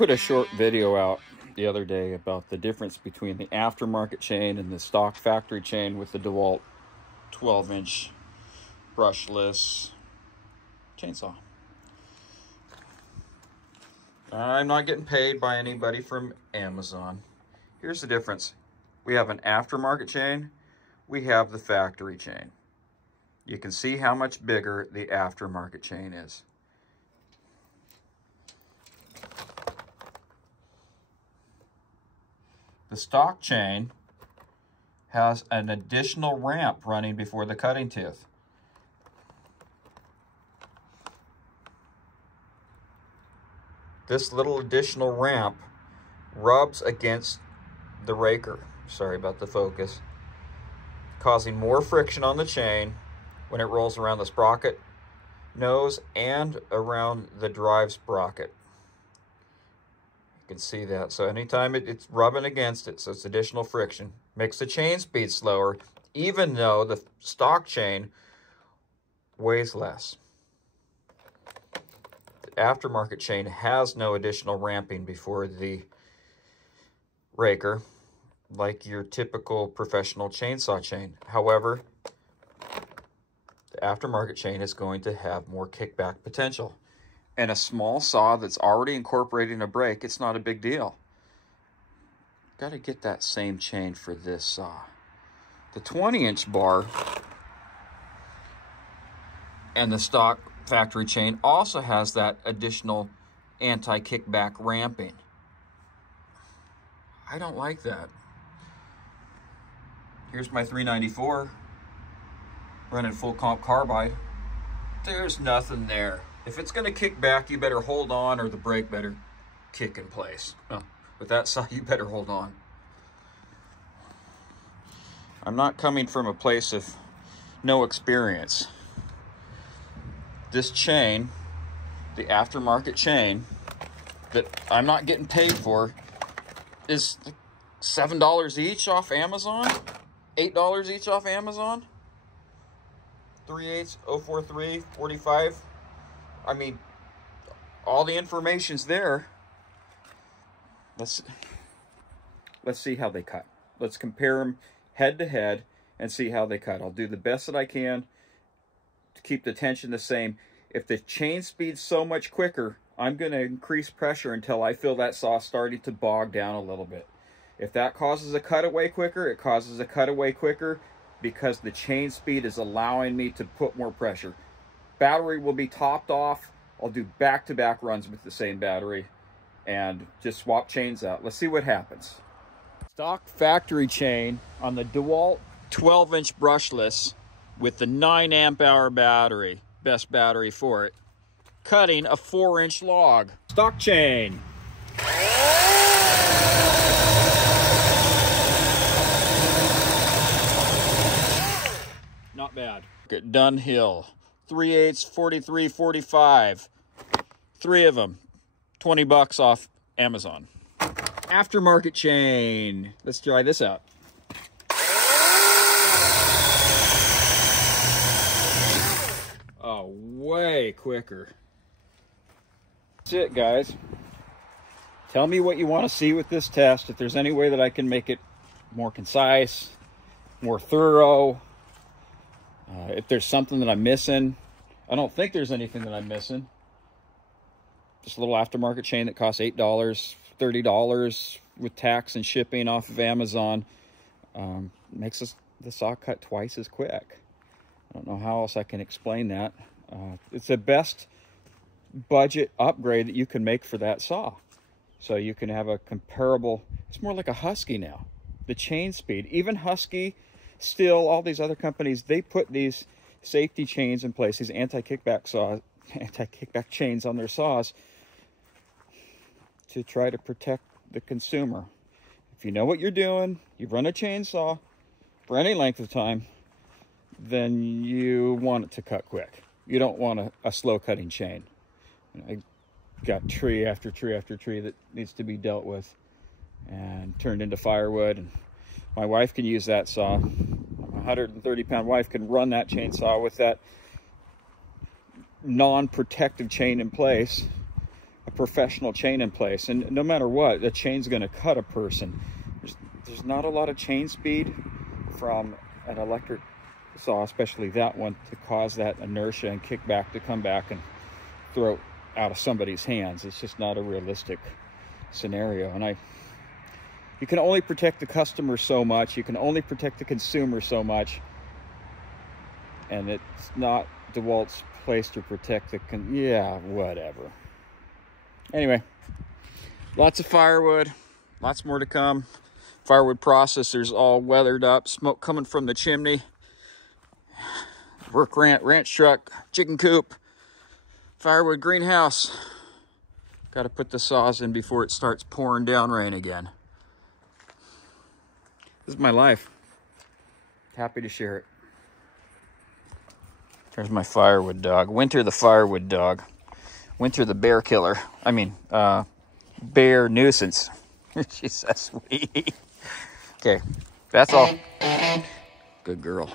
put a short video out the other day about the difference between the aftermarket chain and the stock factory chain with the Dewalt 12-inch brushless chainsaw. I'm not getting paid by anybody from Amazon. Here's the difference. We have an aftermarket chain. We have the factory chain. You can see how much bigger the aftermarket chain is. The stock chain has an additional ramp running before the cutting tooth. This little additional ramp rubs against the raker, sorry about the focus, causing more friction on the chain when it rolls around the sprocket nose and around the drive sprocket. You can see that. So anytime it's rubbing against it, so it's additional friction, makes the chain speed slower, even though the stock chain weighs less. The aftermarket chain has no additional ramping before the raker, like your typical professional chainsaw chain. However, the aftermarket chain is going to have more kickback potential. And a small saw that's already incorporating a brake, it's not a big deal. Got to get that same chain for this saw. The 20-inch bar and the stock factory chain also has that additional anti-kickback ramping. I don't like that. Here's my 394 running full comp carbide. There's nothing there. If it's going to kick back, you better hold on, or the brake better kick in place. With that saw, you better hold on. I'm not coming from a place of no experience. This chain, the aftermarket chain that I'm not getting paid for, is like $7 each off Amazon, $8 each off Amazon, 3/8, 043, 45. I mean, all the information's there. Let's see how they cut. Let's compare them head to head and see how they cut. I'll do the best that I can to keep the tension the same. If the chain speed's so much quicker, I'm going to increase pressure until I feel that saw starting to bog down a little bit. If that causes a cutaway quicker, it causes a cutaway quicker because the chain speed is allowing me to put more pressure. Battery will be topped off. I'll do back-to-back runs with the same battery and just swap chains out. Let's see what happens. Stock factory chain on the Dewalt 12-inch brushless with the 9 amp hour battery, best battery for it, cutting a 4-inch log. Stock chain. Not bad. Get Dunhill, 3/8, 43, 45. 3 of them, 20 bucks off Amazon. Aftermarket chain. Let's try this out. Oh, way quicker. That's it, guys. Tell me what you want to see with this test. If there's any way that I can make it more concise, more thorough. If there's something that I'm missing. I don't think there's anything that I'm missing. Just a little aftermarket chain that costs $8, $30 with tax and shipping off of Amazon. Makes the saw cut twice as quick. I don't know how else I can explain that. It's the best budget upgrade that you can make for that saw. So you can have a comparable, it's more like a Husky now. The chain speed, even Husky, still, all these other companies, they put these safety chains in place, these anti-kickback chains on their saws to try to protect the consumer. If you know what you're doing, you run a chainsaw for any length of time, then you want it to cut quick. You don't want a slow cutting chain. I got tree after tree after tree that needs to be dealt with and turned into firewood. And my wife can use that saw. My 130-pound wife can run that chainsaw with that non-protective chain in place. professional chain in place. And no matter what, the chain's going to cut a person. There's not a lot of chain speed from an electric saw, especially that one, to cause that inertia and kickback to come back and throw it out of somebody's hands. It's just not a realistic scenario. And you can only protect the customer so much. You can only protect the consumer so much. And it's not Dewalt's place to protect the yeah, whatever. Anyway, lots of firewood, lots more to come. Firewood processors all weathered up, smoke coming from the chimney. Work ranch truck, chicken coop, firewood greenhouse. Got to put the saws in before it starts pouring down rain again. This is my life. Happy to share it. There's my firewood dog. Winter the firewood dog. Winter the bear killer. I mean, bear nuisance. She's so sweet. Okay, that's all. Good girl.